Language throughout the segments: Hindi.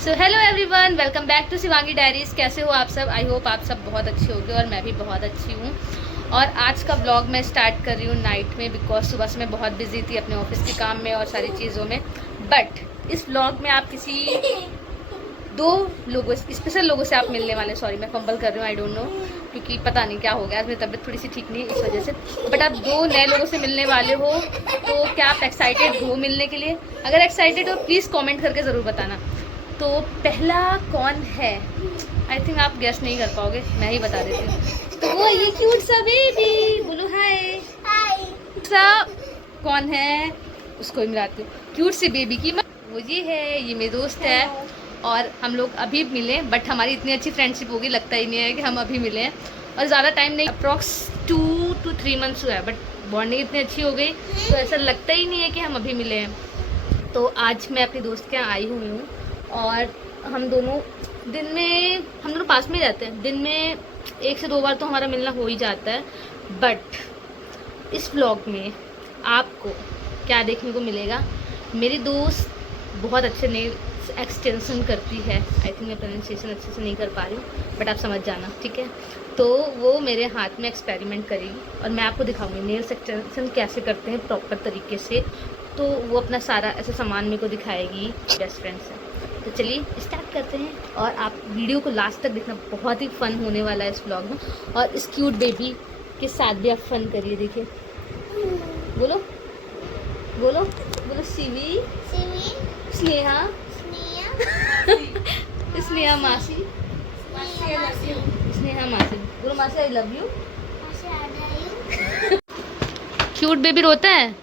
So hello everyone, welcome back to Shivangi diaries. कैसे हो आप सब? आई होप आप सब बहुत अच्छे होगे और मैं भी बहुत अच्छी हूँ। और आज का व्लॉग मैं स्टार्ट कर रही हूँ नाइट में, बिकॉज सुबह से मैं बहुत बिजी थी अपने ऑफिस के काम में और सारी चीज़ों में। बट इस व्लॉग में आप किसी दो लोगों, स्पेशल लोगों से आप मिलने वाले। सॉरी मैं फंबल कर रही हूँ, आई डोंट नो, क्योंकि पता नहीं क्या हो गया, आज मेरी तबीयत थोड़ी सी ठीक नहीं है इस वजह से। बट आप दो नए लोगों से मिलने वाले हो, तो क्या आप एक्साइटेड हो मिलने के लिए? अगर एक्साइटेड हो प्लीज़ कमेंट करके ज़रूर बताना। तो पहला कौन है? आई थिंक आप गेस नहीं कर पाओगे, मैं ही बता देती हूँ। तो वो ये क्यूट सा बेबी, बोलो हाय। हाय सा कौन है? उसको ही मिलाती हूँ। क्यूट सी बेबी की वो ये है, ये मेरी दोस्त है और हम लोग अभी मिले। बट हमारी इतनी अच्छी फ्रेंडशिप होगी लगता ही नहीं है कि हम अभी मिले हैं। और ज़्यादा टाइम नहीं, अप्रॉक्स 2 to 3 मंथ्स हुआ है, बट बॉन्डिंग इतनी अच्छी हो गई तो ऐसा लगता ही नहीं है कि हम अभी मिले हैं। तो आज मैं अपनी दोस्त के यहाँ आई हुई हूँ और हम दोनों पास में रहते हैं। दिन में 1 से 2 बार तो हमारा मिलना हो ही जाता है। बट इस व्लॉग में आपको क्या देखने को मिलेगा? मेरी दोस्त बहुत अच्छे नेल्स एक्सटेंशन करती है। आई थिंक मैं प्रोनाउंसिएशन अच्छे से नहीं कर पा रही हूँ, बट आप समझ जाना, ठीक है? तो वो मेरे हाथ में एक्सपेरिमेंट करेगी और मैं आपको दिखाऊंगी नेल्स एक्सटेंशन कैसे करते हैं प्रॉपर तरीके से। तो वो अपना सारा ऐसा सामान मेरे को दिखाएगी, बेस्ट फ्रेंड से। तो चलिए स्टार्ट करते हैं और आप वीडियो को लास्ट तक देखना, बहुत ही फन होने वाला है इस व्लॉग में। और इस क्यूट बेबी के साथ भी आप फन करिए। देखिए, बोलो बोलो बोलो। सीवी, स्नेहा, स्नेहा मासी, स्नेहा मासी, बोलो मासी I love you. Cute baby रोता है।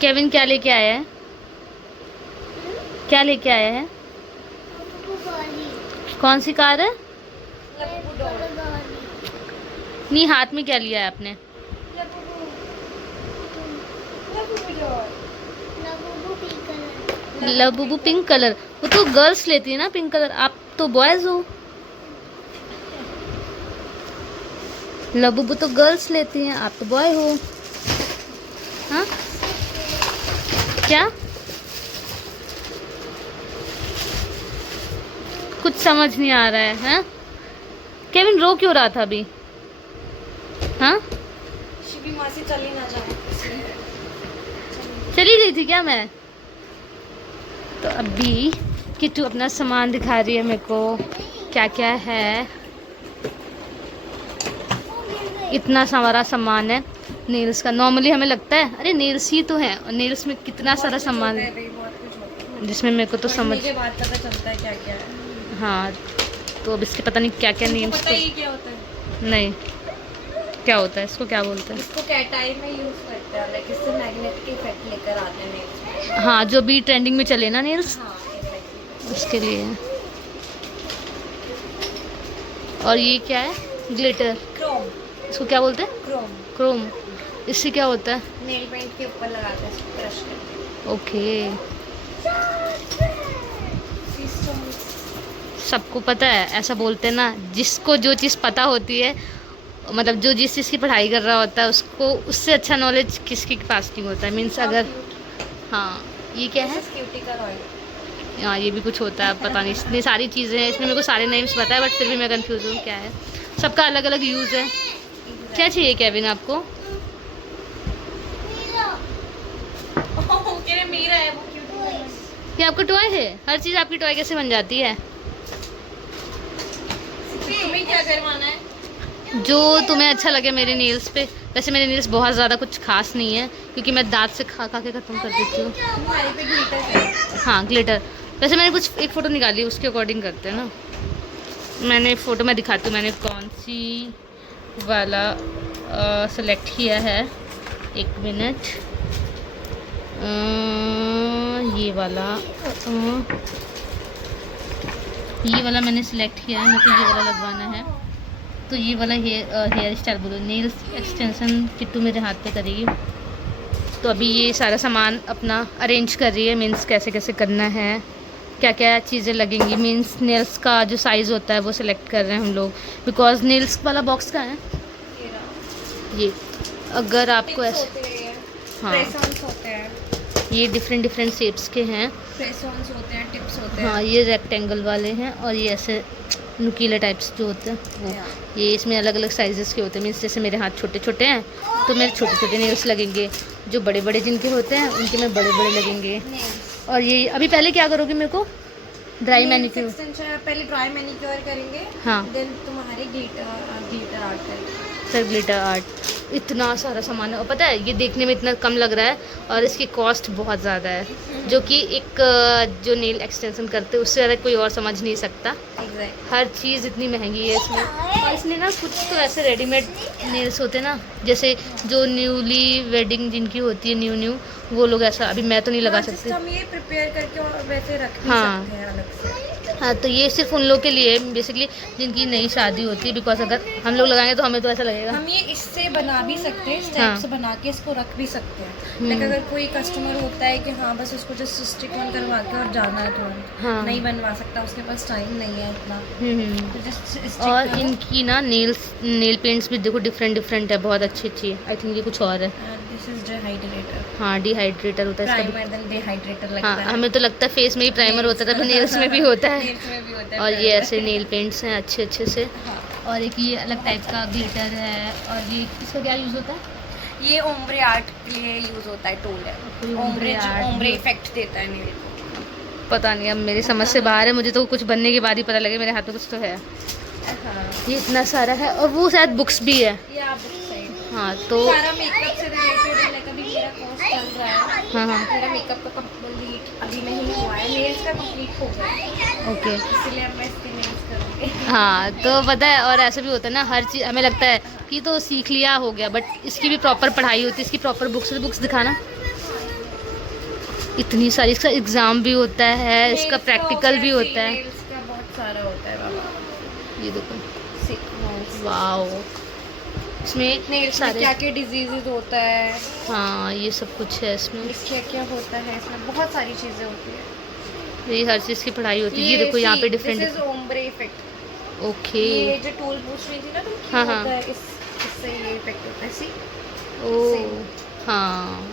केविन क्या लेके आया है? क्या लेके आया है? कौन सी कार है? नहीं, हाथ में क्या लिया है आपने? लबुबू पिंक कलर। वो तो गर्ल्स लेती है ना पिंक कलर, आप तो बॉयज हो। लबुबू तो गर्ल्स लेती हैं, आप तो बॉय हो। हाँ क्या? कुछ समझ नहीं आ रहा है, हैं? केविन रो क्यों रहा था अभी? हाँ, शिवी मासी चली ना जाए। चली गई थी क्या मैं? तो अभी किट्टू अपना सामान दिखा रही है मेरे को, क्या क्या है। इतना सारा सामान है नेल्स का। नॉर्मली हमें लगता है अरे नेल्स ही तो है, और नेल्स में कितना सारा सामान है जिसमें मेरे को तो समझ के बाद पता चलता है क्या क्या है। हाँ, तो अब इसके पता नहीं क्या क्या नेल्स। पता ही क्या होता है? नहीं, क्या होता है इसको, क्या बोलते हैं? इसको कैटाई में यूज करते हैं, लाइक इससे मैग्नेटिक इफेक्ट लेकर आते हैं नेल्स में। हाँ, जो भी ट्रेंडिंग में चले ना नेल्स, हाँ, exactly। उसके लिए। और ये क्या है? ग्लिटर। क्रोम। इसको क्या बोलते हैं? क्रोम। क्रोम। इससे क्या होता है? नेल पेंट के ऊपर लगाते हैं, इसको क्रश करके। ओके, सबको पता है, ऐसा बोलते हैं ना, जिसको जो चीज़ पता होती है, मतलब जो जिस चीज़ की पढ़ाई कर रहा होता है उसको उससे अच्छा नॉलेज किसके पास नहीं होता है। मीन्स अगर हाँ, ये क्या है? Cuticle oil. हाँ, ये भी कुछ होता है, पता नहीं। इतनी सारी चीज़ें हैं, इसमें मेरे को सारे नेम्स पता है, बट फिर भी मैं कंफ्यूज हूँ क्या है। सबका अलग अलग यूज़ है। क्या चाहिए केविन आपको? मेरा है वो क्यूट। ये आपका टॉय है? हर चीज़ आपकी टॉय कैसे बन जाती है? तुम्हें क्या करवाना है? जो तुम्हें अच्छा लगे मेरे नेल्स पे। वैसे मेरे नेल्स बहुत ज़्यादा कुछ खास नहीं है, क्योंकि मैं दांत से खा खा के ख़त्म कर देती हूँ। तुम्हारे पे ग्लिटर है। हाँ, ग्लिटर। वैसे मैंने कुछ एक फ़ोटो निकाली, उसके अकॉर्डिंग करते हैं ना। मैंने फ़ोटो मैं दिखाती हूँ मैंने कौन सी वाला सेलेक्ट किया है। 1 मिनट। ये वाला मैंने सिलेक्ट किया है, मेरे को ये वाला लगवाना है। तो ये वाला हेयर स्टाइल बोलो, नेल्स एक्सटेंशन किट्टू मेरे हाथ पे करेगी। तो अभी ये सारा सामान अपना अरेंज कर रही है, मीन्स कैसे कैसे करना है, क्या क्या चीज़ें लगेंगी। मीन्स नेल्स का जो साइज़ होता है वो सिलेक्ट कर रहे हैं हम लोग, बिकॉज नेल्स वाला बॉक्स का है ये। अगर आपको ऐसे, हाँ, होते हैं। ये डिफरेंट डिफरेंट शेप्स के हैं। प्रेस ऑन्स होते हैं, टिप्स होते हैं। हाँ, ये रेक्टेंगल वाले हैं और ये ऐसे नुकीले टाइप्स जो होते हैं वो। ये इसमें अलग अलग साइजेस के होते हैं। मीन्स जैसे मेरे हाथ छोटे छोटे हैं तो मेरे छोटे छोटे नेल्स लगेंगे, जो बड़े बड़े जिनके होते हैं उनके में बड़े बड़े लगेंगे। और ये अभी पहले क्या करोगे मेरे को? Dry manicure. पहले ड्राई मैनिक्योर करेंगे, हाँ, देन तुम्हारे ग्लिटर आर्ट करेंगे। फिर ग्लिटर आर्ट। इतना सारा सामान है और पता है ये देखने में इतना कम लग रहा है और इसकी कॉस्ट बहुत ज़्यादा है, जो कि एक जो नेल एक्सटेंशन करते हैं उससे ज़्यादा कोई और समझ नहीं सकता। हर चीज़ इतनी महंगी है इसमें। और इसमें ना कुछ तो ऐसे रेडीमेड नेल्स होते हैं ना, जैसे जो न्यूली वेडिंग जिनकी होती है न्यू वो लोग ऐसा, अभी मैं तो नहीं लगा सकती। हम ये प्रिपेयर करके और वैसे रख भी हाँ। सकते हैं अलग से। हाँ, तो ये सिर्फ उन लोग के लिए है बेसिकली जिनकी नई शादी होती है, बिकॉज अगर हम लोग लगाएंगे तो हमें तो ऐसा लगेगा। हम ये इससे बना भी सकते हैं, स्टेप्स हाँ। से बना के इसको रख भी सकते हैं। लेकिन अगर कोई कस्टमर होता है कि हाँ बस उसको जस्ट स्टिक ऑन करवा के और जाना है तुरंत, हाँ। नहीं बनवा सकता, उसके पास टाइम नहीं है इतना, तो जस्ट स्टिक और इनकी ना नेल पेंट्स भी देखो डिफरेंट डिफरेंट है, बहुत अच्छी अच्छी है। आई थिंक ये कुछ और है। This is dehydrator. हाँ, डिहाइड्रेटर होता है इसका। प्राइमर देन डिहाइड्रेटर लगता हाँ, है। हमें तो लगता है फेस में ही प्राइमर होता था, नेल्स में भी होता है। नेल्स में भी होता है और ये primer। ऐसे नेल पेंट्स हैं अच्छे अच्छे से। हाँ। और एक ये अलग टाइप का ग्लिटर है। और ये इसका क्या यूज़ होता है? ये ओम्ब्रे आर्ट के लिए यूज होता है, टूल है। ombre art ओम्ब्रे भी- इफेक्ट देता है नेल को। पता नहीं, अब मेरी समझ से बाहर है। मुझे तो कुछ बनने के बाद ही पता लगे मेरे हाथ में कुछ तो है। हाँ। ये इतना सारा है और वो शायद बुक्स भी है। ये आप साइड हाँ, तो सारा मेकअप से रिलेटेड है। लाइक अभी मेरा कोर्स चल रहा है। हाँ हाँ, मेरा मेकअप का कंप्लीट अभी नहीं हुआ है, नेल्स का कंप्लीट हो गया, ओके। इसलिए अब मैं इसके नेल्स करूँगी। हाँ, तो पता है और ऐसा भी होता है ना, हर चीज़ हमें लगता है कि तो सीख लिया हो गया, बट इसकी भी प्रॉपर पढ़ाई होती है, इसकी प्रॉपर बुक्स दिखाना। इतनी सारी, इसका एग्ज़ाम भी होता है, इसका Nails का प्रैक्टिकल भी होता है। नेल्स का बहुत सारा होता है बाबा। ये देखो, नेल्स वाओ, इसमें में सारे, क्या क्या डिजीजेज होता है, हाँ ये सब कुछ है इसमें। क्या क्या होता है, इसमें बहुत सारी चीज़ें होती है। ये हर चीज़ की पढ़ाई होती है। ये देखो यहाँ पे different. This is ombre effect. Okay. ये जो टूल पूछ रही थी ना तुम, क्या हाँ, हाँ। होता है इससे ये इफेक्ट होता है। सी ओ हाँ,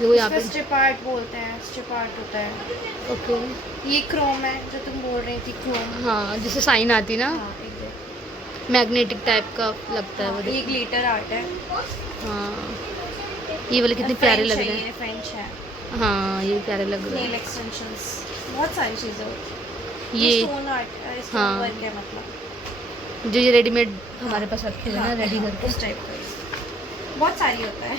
वो यहाँ इसका पे, स्ट्रिप आर्ट बोलते हैं, स्ट्रिप आर्ट होता है। ओके। ये क्रोम है जो तुम बोल रही थी, क्रोम। हाँ, जैसे साइन आती ना, हाँ, exact। मैग्नेटिक टाइप का लगता है वो। हाँ, ये ग्लिटर आर्ट है। हाँ, ये वाले कितने प्यारे लग रहे हैं। ये फ्रेंच है। हाँ, ये प्यारे लग रहे नेल हैं। एक्सटेंशंस, बहुत सारी चीज़ें होती हैं। ये स्टोन आर्ट, स्टोन हाँ। वर्क है, मतलब जो ये रेडीमेड हमारे पास रखे हुए हैं ना, रेडी करके। उस टाइप का बहुत सारी होता है।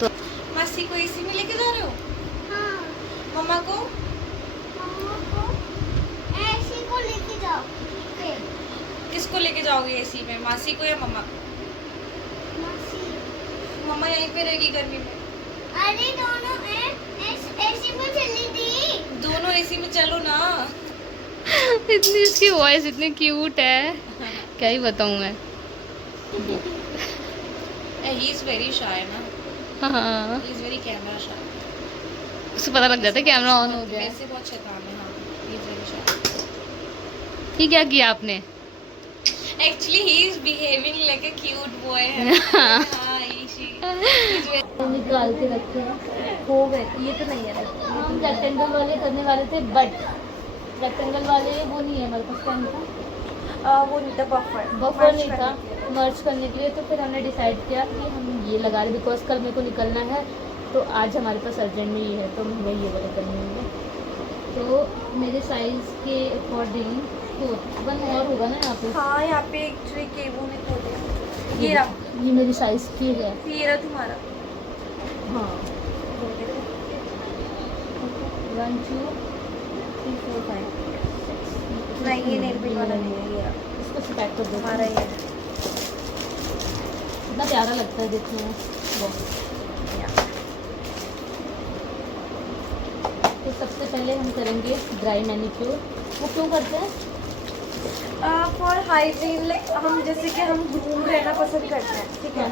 तो मासी को एसी में लेके जा रहे हो? हाँ। मम्मा को? ऐसी को लेके जाओ। किसको लेके जाओगे एसी में, मासी को या मम्मा को? मम्मा यहीं पे रहेगी गर्मी में। अरे दोनों ऐसी में चली थी। दोनों एसी में चलो ना। इतनी इसकी वॉइस इतनी क्यूट है, क्या ही बताऊँ मैं। ही इज वेरी शाय ना, हाँ, he is very camera shy. उसको पता लग जाता है कैमरा ऑन हो गया है। वैसे बहुत शैतान है। हाँ, ही इज वेरी शाय। ये क्या किया आपने? Actually he is behaving like a cute boy है। हाँ, निकाल के रखे हैं। हो गए, ये तो नहीं है। हम रेक्टेंगल वाले करने वाले थे, बट रेक्टेंगल वाले वो नहीं है हमारे पास। क्या था? वो नहीं था, बफर नहीं था मर्ज करने के लिए। तो फिर हमने डिसाइड किया कि हम ये लगा रहे, बिकॉज कल मेरे को निकलना है, तो आज हमारे पास अर्जेंट में ये है, तो हमें ये वाले करने होंगे। तो मेरे साइज़ के अकॉर्डिंग तो वन और होगा ना यहाँ पे। हाँ, यहाँ पे एक्चुअली केबू ने खोले। ये रहा, ये मेरी साइज़ की है। ये रहा तुम्हारा। हाँ, 1 2 3 4 5 नहीं, ये नेल पेंट वाला नहीं है, ये रहा इसको से पैक कर दो। हमारा। ये कितना प्यारा लगता है देखने में। तो सबसे पहले हम करेंगे ड्राई मैनिक्योर। वो क्यों करते हैं? फॉर हाइजीन, लाइक हम जैसे कि हम ग्रूम रहना पसंद करते हैं, ठीक है।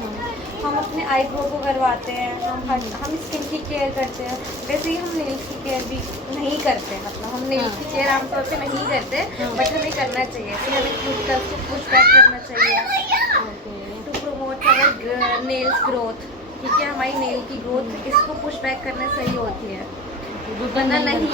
हम अपने आईब्रो को करवाते हैं, हम स्किन की केयर करते हैं, वैसे ही हम नेल्स की केयर भी नहीं करते हैं। मतलब हम नेल्स की केयर आमतौर पे नहीं करते, बट हमें करना चाहिए। फिर हमें क्यूटिकल्स को पुश बैक करना चाहिए to promote our nails growth. ठीक है, हमारी नेल की ग्रोथ इसको पुश बैक करने से ही होती है, वरना नहीं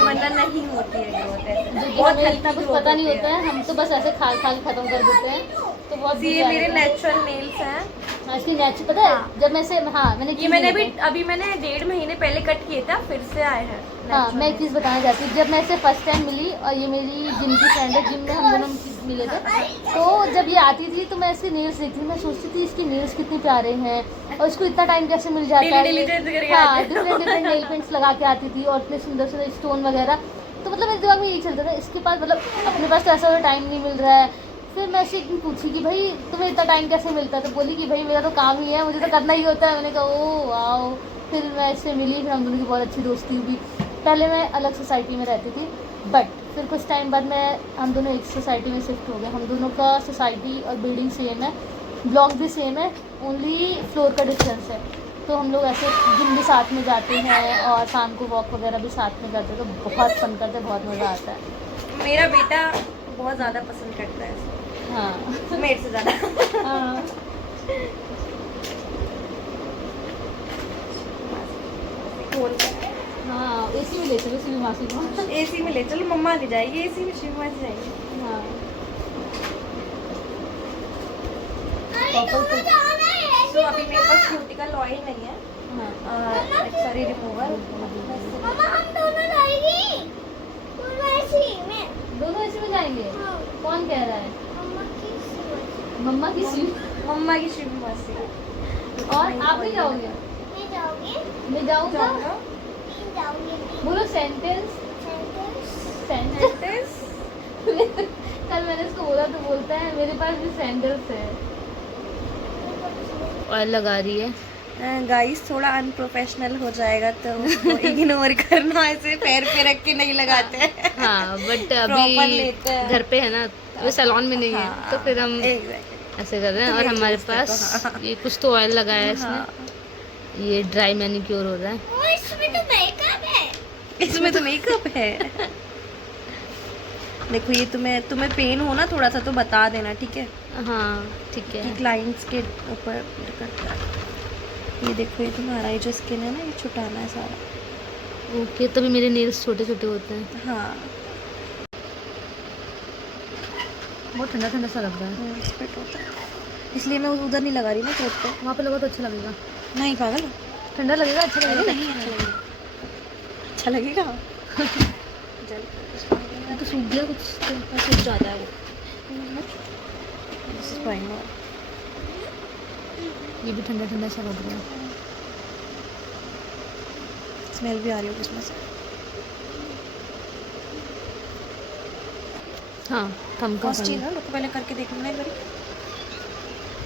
होती है ग्रोथ ऐसे। बहुत इतना कुछ पता नहीं होता है, हम तो बस ऐसे खा खा के खत्म कर देते हैं। तो बहुत ये मेरे नेचुरल नेल्स हैं। हाँ, इसकी नेचुरल पता है जब मैं से मैंने ये मैंने अभी मैंने 1.5 महीने पहले कट किए थे, फिर से आए हैं। हाँ, मैं एक चीज़ बताना चाहती हूँ। जब मैं इसे फर्स्ट टाइम मिली और ये मेरी जिम की फ्रेंड है, जिम में हम दोनों मिले थे, तो जब ये आती थी तो मैं इसकी नेल्स देखती थी, मैं सोचती थी इसकी नेल्स कितने प्यारे हैं और इसको इतना टाइम कैसे मिल जाता है। हाँ, डिफरेंट नेल पेंट्स लगा के आती थी और इतने सुंदर सुंदर स्टोन वगैरह। तो मतलब मेरे दिमाग में यही चलता था, इसके पास मतलब अपने पास तो ऐसा टाइम नहीं मिल रहा है। फिर मैं इससे पूछी कि भाई तुम्हें इतना टाइम कैसे मिलता है, तो बोली कि भाई मेरा तो काम ही है, मुझे तो करना ही होता है। मैंने कहा ओ वाओ। फिर मैं इससे मिली, फिर हम दोनों की बहुत अच्छी दोस्ती हुई। पहले मैं अलग सोसाइटी में रहती थी, बट फिर कुछ टाइम बाद हम दोनों एक सोसाइटी में शिफ्ट हो गए। हम दोनों का सोसाइटी और बिल्डिंग सेम है, ब्लॉक भी सेम है, ओनली फ्लोर का डिफरेंस है। तो हम लोग ऐसे जिम भी साथ में जाते हैं और शाम को वॉक वगैरह भी साथ में करते हैं, तो बहुत फन करते हैं, बहुत मज़ा आता है। मेरा बेटा बहुत ज़्यादा पसंद करता है इसको। हाँ, मेरे से ज़्यादा। हाँ। खोल कर हाँ, एसी में ले चलो शिवी मासी को। एसी में ले चलो, मम्मा आ जाएगी एसी में, शिव मासी जाएगी। हाँ, तो अभी मेरे पास क्यूटिकल ऑयल नहीं है, हाँ। Sorry remover. मम्मा हम दोनों जाएंगे दोनों ऐसी में। दोनों एसी में जाएंगे? हाँ। कौन कह रहा है? मम्मा की सीट। मम्मा की शिवी। मम्मा की शिव मासी। और आप नहीं जाओगे? मैं जाऊंगी। मैं जाऊँगा। मैं जाऊंगी। बोलो सेंटेंस। सेंटेंस। कल मैंने इसको बोला तो बोलता है मेरे पास भी सैंडल्स है। ऑयल लगा रही है। गाइस थोड़ा अनप्रोफेशनल हो जाएगा तो उसको इग्नोर करना, ऐसे पैर पे रख के नहीं लगाते हैं। हाँ, बट Proper अभी लेते हैं। घर पे है ना, अभी सैलून में नहीं है, तो फिर हम Exactly. ऐसे कर रहे हैं। तो और मेरी हमारे दोस्त है पास तो हाँ। ये कुछ तो ऑयल लगाया है हाँ। इसने, ये ड्राई मैनिक्योर हो रहा है। ओ इसमें तो मेकअप है। इसमें तो मेकअप है। देखो ये तुम्हें पेन हो ना थोड़ा सा तो बता देना, ठीक है? हाँ ठीक है। कि क्लाइंट्स के ऊपर करता है। ये देखो ये तुम्हारा ये जो स्किन है ना, ये छुटाना है सारा। ओके, तभी मेरे नेल्स छोटे छोटे होते हैं। हाँ, बहुत ठंडा ठंडा सा लग रहा है। स्वेट होता है, इसलिए मैं उधर नहीं लगा रही ना चोट पे। वहाँ पे लगा तो अच्छा लगेगा। नहीं पागल, ठंडा लगेगा, अच्छा अरे लगेगा। नहीं अच्छा लगेगा। ये तो सूख गया कुछ तो। सूख जाता है वो। ये भी ठंडा ठंडा सा लग रहा है। स्मेल भी आ रही है उसमें से। हाँ, थम का कॉस्ट ना लोग पहले करके देख लेना एक बार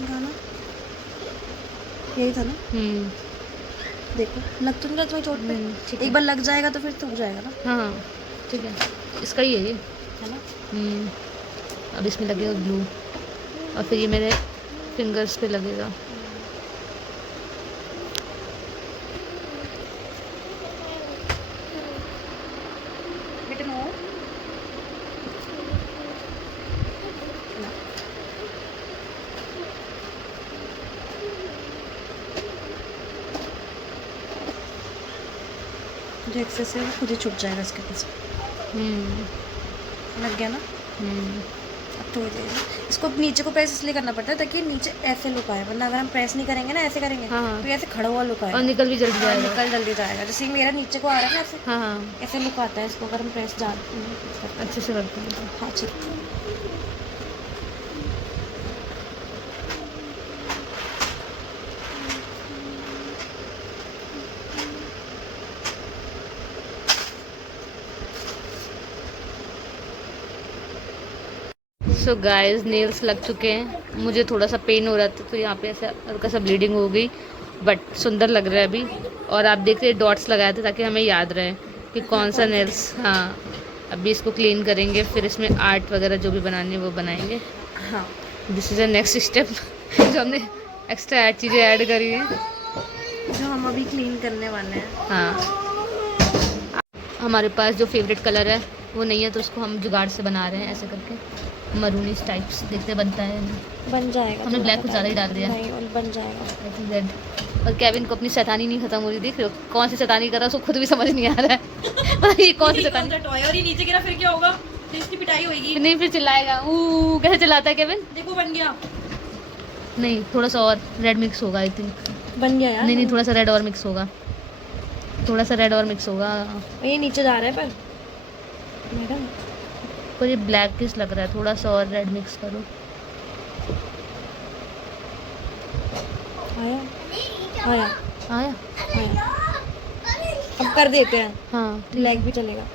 गाना, यही था ना? देखो लग तो नहीं रहा तुम्हें चोट ठीक पे? है। एक बार लग जाएगा तो फिर सूख जाएगा ना, हाँ ठीक है, इसका ही है ये। है ना? अब इसमें लगेगा ग्लू और फिर ये मेरे फिंगर्स पे लगेगा। बेटे नो जो एक्सेस है वो खुद ही छुट जाएगा इसके पीछे। लग गया ना? अब तो हो जाएगा। इसको नीचे को प्रेस इसलिए करना पड़ता है ताकि नीचे ऐसे लुक आए, वरना अगर हम प्रेस नहीं करेंगे ना, ऐसे करेंगे हाँ। तो ऐसे खड़ा हुआ लुक आएगा और निकल भी जल्दी हाँ, जाएगा। निकल जल्दी जाएगा। जैसे मेरा नीचे को आ रहा है ना, ऐसे हाँ हाँ, ऐसे लुक आता है इसको अगर हम प्रेस डालते हैं। अच्छे से करते हैं। हाँ ठीक। सो गाइस नेल्स लग चुके हैं, मुझे थोड़ा सा पेन हो रहा था तो यहाँ पे ऐसा हल्का सा ब्लीडिंग हो गई, बट सुंदर लग रहा है अभी। और आप देख रहे हैं डॉट्स लगाए थे ताकि हमें याद रहे कि कौन सा नेल्स। हाँ, अभी इसको क्लीन करेंगे, फिर इसमें आर्ट वगैरह जो भी बनानी है वो बनाएंगे। हाँ, this is a next step जो हमने एक्स्ट्रा चीज़ें ऐड करी हैं। जो हम अभी क्लीन करने वाले हैं। हाँ, हमारे पास जो फेवरेट कलर है वो नहीं है तो उसको हम जुगाड़ से बना रहे हैं ऐसे करके, मरूनी टाइप्स देखते बनता है। बन जाएगा। हमने ब्लैक कुछ ज़्यादा ही डाल दिया। नहीं, बन जाएगा। रेड और केविन को अपनी शैतानी नहीं खत्म हो रही, देख रहे हो कौन सी शैतानी कर रहा है, उसको खुद भी समझ नहीं आ रहा है पता नहीं ये कौन सी शैतानी। टॉय और ये नीचे गिरा फिर क्या होगा, फिर इसकी पिटाई होगी। नहीं फिर चिल्लाएगा, कैसे चिल्लाता है केविन। देखो बन गया, नहीं थोड़ा सा और रेड मिक्स होगा आई थिंक। बन गया यार। नहीं थोड़ा सा रेड और मिक्स होगा, थोड़ा सा रेड और मिक्स होगा। ये नीचे जा रहा है पर मैडम पर ये ब्लैक किस लग रहा है, थोड़ा सा और रेड मिक्स करो। आया आया आया आया। अब कर देते हैं, हाँ ब्लैक भी चलेगा।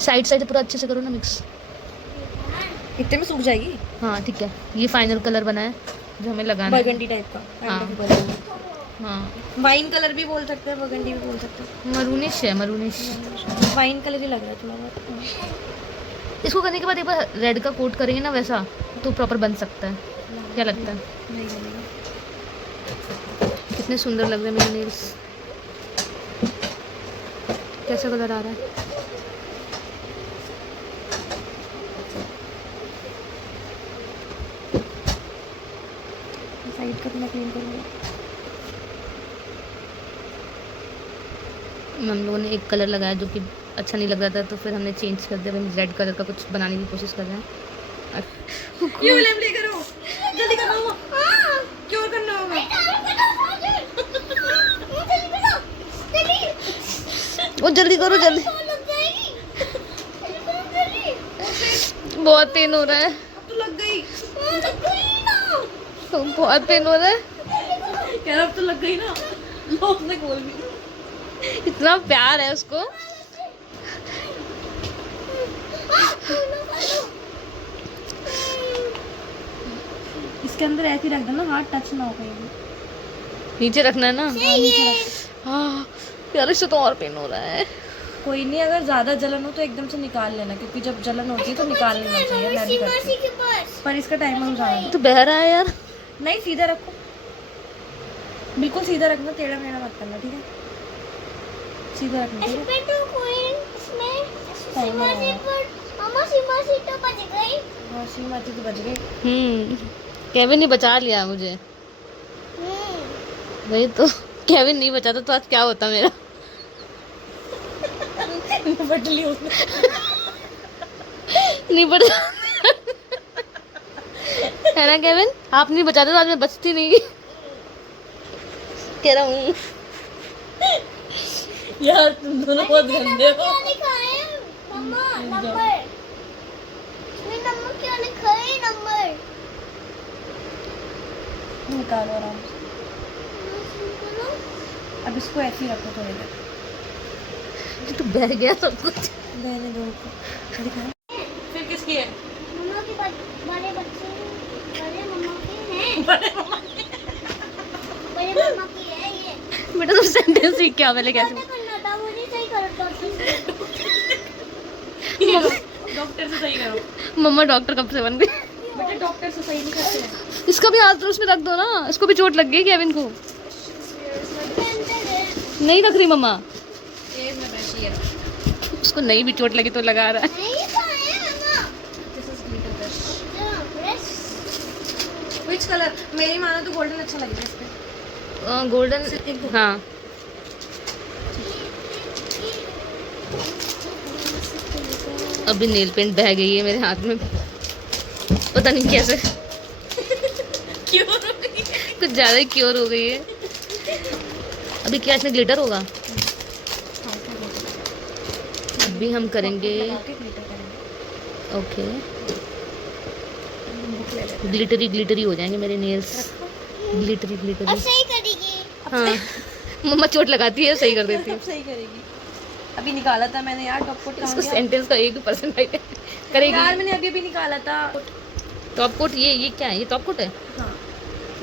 साइड साइड पूरा अच्छे से करो ना मिक्स। इतने में सूख जाएगी। हाँ ठीक है, ये फाइनल कलर बना है जो हमें लगाना है। बर्गंडी टाइप का। हाँ। हाँ वाइन कलर भी बोल सकते हैं, बर्गंडी भी बोल सकते हैं। मरूनिश है, मरूनिश। वाइन कलर ही लग रहा है थोड़ा बहुत। इसको करने के बाद एक बार रेड का कोट करेंगे ना वैसा तो प्रॉपर बन सकता है, क्या लगता है। नहीं बनेगा। कितने सुंदर लग रहे हैं मेरे नेल्स। कैसा कलर आ रहा है। साइड का मैं क्लीन करूँगी। हम लोगों ने एक कलर लगाया जो कि अच्छा नहीं लग रहा था, तो फिर हमने चेंज कर दिया। हम रेड कलर का कुछ बनाने की कोशिश कर रहे हैं। ये वाला प्ले करो, जल्दी करो। क्यों करना होगा। वो जल्दी करो जल्दी, बहुत पेन हो रहा है। अब तो लग गई। बहुत पेन हो रहा है। यार अब तो लग गई ना। लो उसने खोल दी। इतना प्यार है उसको। इसके अंदर ऐसे ही रख देना, हाथ टच ना हो कहीं भी। नीचे रखना है ना। नीचे रख। हाँ यार इससे तो और पेन हो रहा है। कोई नहीं, अगर ज्यादा जलन हो तो एकदम से निकाल लेना, क्योंकि जब जलन होती है तो निकाल लेना चाहिए। मैं भी करती हूँ। पर इसका टाइम हम जाएंगे। तो बह रहा है यार। नहीं सीधा रखो, बिल्कुल सीधा रखना, टेढ़ा मेढ़ा मत करना, ठीक है। सीधा रखना, ठीक है। हाँ श्रीमती तो बच गई। केविन ने बचा लिया मुझे। वही तो, केविन नहीं बचाता तो आज क्या होता मेरा। बट ली उसने। नहीं बचा है ना केविन, आप नहीं बचाते तो आज मैं बचती नहीं। कह रहा हूँ यार तुम दोनों बहुत गंदे हो। निकालो आराम से। अब इसको ऐसे ही रखो थोड़ी देर। तो बह गया सब कुछ। बहने दो उसको। दिखाओ। फिर किसकी है। मम्मा के बड़े बच्चे, बड़े मम्मा के हैं, बड़े मम्मा की। बड़े मम्मा की है ये। बेटा तुम सेंटेंस सीख क्या पहले कैसे। करना था मुझे, सही करो डॉक्टर से सही करो। मम्मा डॉक्टर कब से बन गई। बेटा डॉक्टर से सही नहीं करते हैं। इसका भी हाथ उसमें रख दो ना, इसको भी चोट लग गई केविन को। नहीं रख रही मम्मा, ये मैं बैठी है। उसको नहीं भी चोट लगी तो लगा रहा है। नहीं खाए mama. This is glitter brush. Brush which colour. मेरी मानो तो गोल्डन अच्छा लगेगा इस पे। गोल्डन। हाँ अभी नेल पेंट बह गई है मेरे हाथ में, पता नहीं कैसे। क्यों हो रही है? कुछ ज़्यादा ही क्योर हो गई है। अभी क्या इसमें ग्लिटर होगा। अभी हम करेंगे। ओके ग्लिटरी ग्लिटरी हो जाएंगे मेरे नेल्स। ग्लिटरी अब ग्लिटरी। सही करेगी। हाँ मम्मा चोट लगाती है सही कर देती है। अब सही करेगी। अभी निकाला था मैंने यार, टॉप कोट इसको सेंटेंस का 1% करेगी यार, मैंने अभी निकाला था। Top coat. ये क्या है, ये टॉप कोट है। हाँ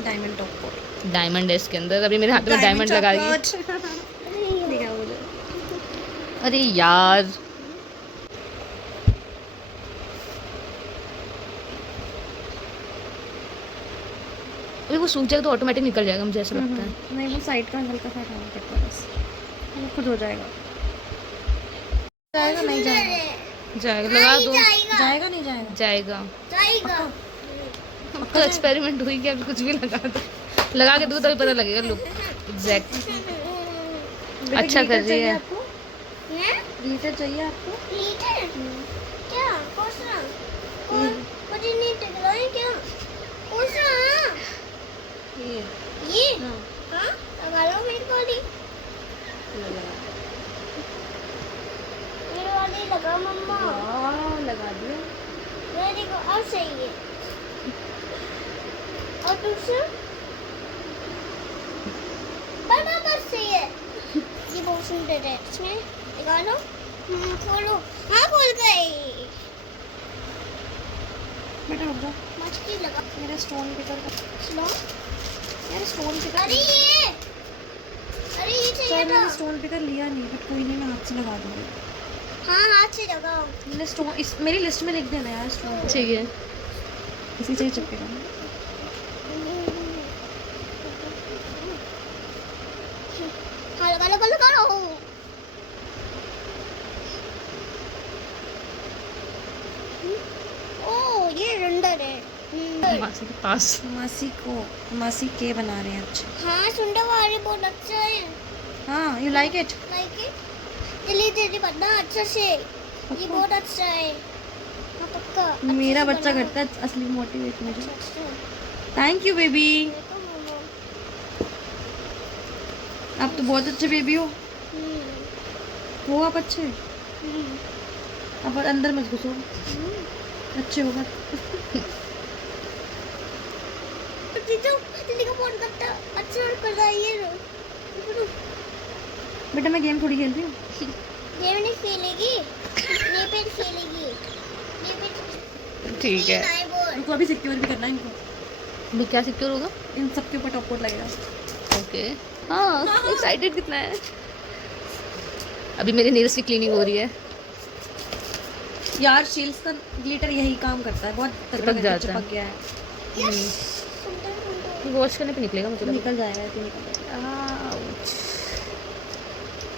डायमंड टॉप कोट। डायमंड है इसके अंदर। अभी मेरे हाथ में डायमंड लगा दी। दिखा मुझे। अरे यार अभी वो सूख जाएगा तो ऑटोमेटिक निकल जाएगा, मुझे ऐसा लगता है। नहीं वो साइड का हल्का सा हटाना पड़ता है बस, वो खुद हो जाएगा। जाएगा नहीं जाएगा। जाएगा लगा दो। जाएगा नहीं जाएगा। जाएगा। जाएगा। अब तो एक्सपेरिमेंट हुई कि अभी कुछ भी लगा दो, लगा के दो तभी पता लगेगा। लुक एग्जैक्ट बेटा, अच्छा कर ग्लिटर रही चाहिए है। आपको? हैं? ग्लिटर चाहिए आपको? लीटर? क्या? कौन सा? मुझे नहीं दिख रहा है क्या? कौन सा? ये ये? हाँ, हाँ? लगा लो मेरी वाली। मेरी वाली लगा मम्मा। वाह, लगा दिया। मेरी को अब सही है। और दूसरा? बराबर सही है। ये बहुत सुंदर है। इसमें लगा लो। खोलो। हाँ, खोल गई। बेटा रुक जा, मछली लगा। मेरा स्टोन पिकर का स्लो। यार स्टोन पिकर। अरे ये चाहिए सर था। मैंने स्टोन पिकर लिया नहीं, बट कोई नहीं, मैं हाथ से लगा दूंगी। हाँ, हाथ से लगाओ। मैंने स्टोन इस मेरी लिस्ट में लिख देना यार, स्टोन ठीक है। इसी से चिपकेगा। हाँ, लगा लो। ओ, ये रंडर है। मासी के पास। मासी के बना रहे हैं अच्छा। हाँ, सुंदर वाली बहुत अच्छा है। हाँ, you like it? Like it. जल्दी बनना अच्छा से। ये बहुत अच्छा है। हाँ, पक्का। अच्छे मेरा से बच्चा बनाओ। करता है असली मोटिवेट मुझे। अच्छा। थैंक यू बेबी, देखो मोमो। आप तो बहुत अच्छे बेबी हो। हम्म, हो आप अच्छे? हम्म, अब अंदर मत घुसो, हम्म। अच्छे होगा। जल्दी का फोन करता। अच्छा कर रहा है ये। बेटा मैं गेम थोड़ी खेल रही हूँ। ये नहीं खेलेगी। ये पे खेलेगी। ये पे ठीक है। नहीं बोल। उनको अभी सिक्योर भी करना है इनको। अभी क्या सिक्योर होगा? इन सबके ऊपर टॉप कोट लगेगा। ओके। हाँ, एक्साइटेड कितना है। अभी मेरे नेल्स की क्लीनिंग हो रही है। यार शील्ड्स का ग्लिटर यही काम करता है, बहुत तगड़ा चिपक जाता है। चिपक गया है। वॉश करने पे निकलेगा मुझे लगा। निकल जाएगा, ऐसे निकल जाएगा। आउच।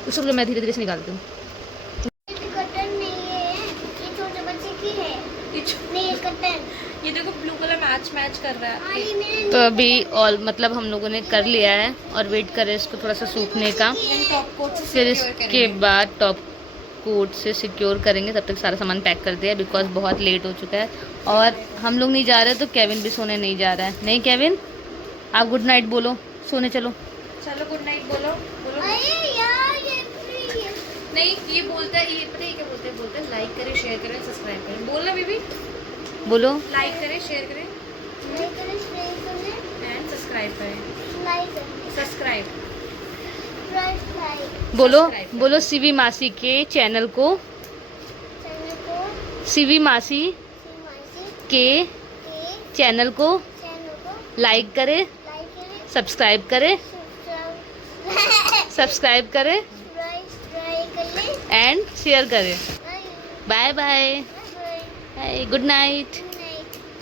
उसको मैं धीरे धीरे से निकालती हूँ। कटन नहीं है। ये छोटे बच्चे की है। नहीं, कटन। ये देखो ब्लू कलर मैच कर रहा हाँ, है। ये मेरे तो अभी ऑल मतलब हम लोगों ने कर लिया है और वेट कर रहे हैं इसको थोड़ा सा सूखने का। टॉप कोट से फिर secure इसके करेंगे। बाद टॉप कोट से सिक्योर करेंगे। तब तक सारा सामान पैक कर दिया बिकॉज बहुत लेट हो चुका है और हम लोग नहीं जा रहे तो केविन भी सोने नहीं जा रहा है। नहीं केविन, आप गुड नाइट बोलो, सोने चलो। चलो गुड नाइट बोलो। अरे यार, ये नहीं, ये बोलता है, ये पता है क्या बोलते हैं लाइक करें, शेयर करें, सब्सक्राइब करें। बोलना बेबी, बोलो। लाइक करें, शेयर करें लाइक करें, शेयर करें, एंड सब्सक्राइब करें। लाइक करें, सब्सक्राइब सब्सक्राइब बोलो Subscribe करें। बोलो सीवी मासी के चैनल को, चैनल को, सीवी मासी सीमासी के के चैनल को चैनल को लाइक करे, लाइक करें, सब्सक्राइब करे, सब्सक्राइब सब्सक्राइब करे करें, एंड शेयर करे। Bye bye bye. Bye. Bye, good night.